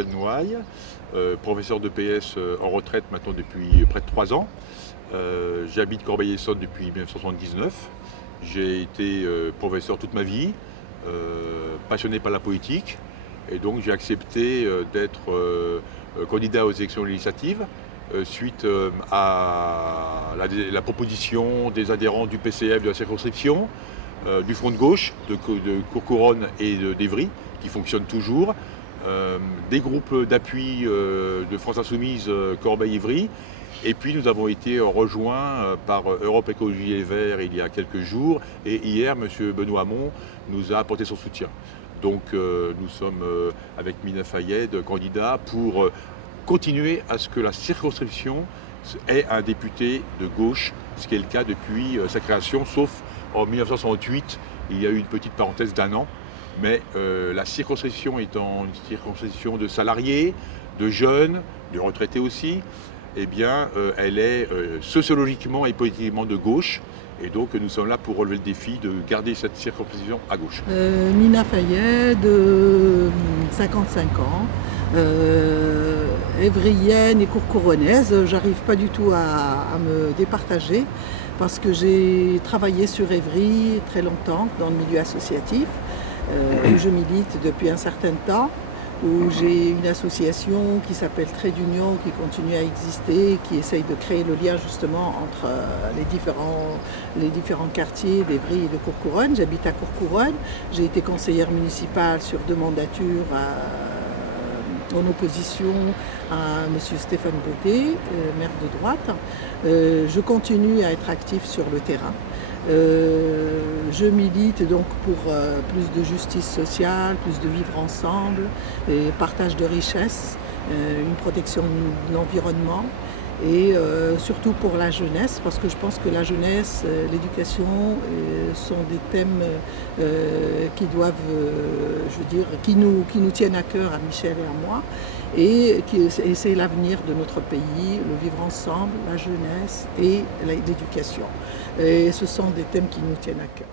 Michel Noailles, professeur de PS en retraite maintenant depuis près de 3 ans. J'habite Corbeil-Essonnes depuis 1979. J'ai été professeur toute ma vie, passionné par la politique, et donc j'ai accepté d'être candidat aux élections législatives suite à la proposition des adhérents du PCF de la circonscription, du Front de gauche, de Courcouronnes et d'Évry, qui fonctionne toujours, des groupes d'appui de France Insoumise Corbeil-Évry, et puis nous avons été rejoints par Europe Écologie Les Verts il y a quelques jours, et hier M. Benoît Hamon nous a apporté son soutien. Donc nous sommes avec Mina Fayed candidats pour continuer à ce que la circonscription ait un député de gauche, ce qui est le cas depuis sa création, sauf en 1968, il y a eu une petite parenthèse d'1 an, mais la circonscription étant une circonscription de salariés, de jeunes, de retraités aussi, eh bien, elle est sociologiquement et politiquement de gauche. Et donc nous sommes là pour relever le défi de garder cette circonscription à gauche. Mina Fayed, 55 ans, évrienne et courcouronnaise. J'arrive pas du tout à me départager parce que j'ai travaillé sur Évry très longtemps dans le milieu associatif, où je milite depuis un certain temps, où j'ai une association qui s'appelle Trait d'Union, qui continue à exister, qui essaye de créer le lien justement entre les différents quartiers d'Évry et de Courcouronnes. J'habite à Courcouronnes, j'ai été conseillère municipale sur 2 mandatures en opposition à M. Stéphane Beauté, maire de droite. Je continue à être active sur le terrain. Je milite donc pour plus de justice sociale, plus de vivre ensemble, et partage de richesses, une protection de l'environnement et surtout pour la jeunesse, parce que je pense que la jeunesse, l'éducation sont des thèmes qui doivent, qui nous tiennent à cœur, à Michel et à moi, et c'est l'avenir de notre pays, le vivre ensemble, la jeunesse et l'éducation. Et ce sont des thèmes qui nous tiennent à cœur.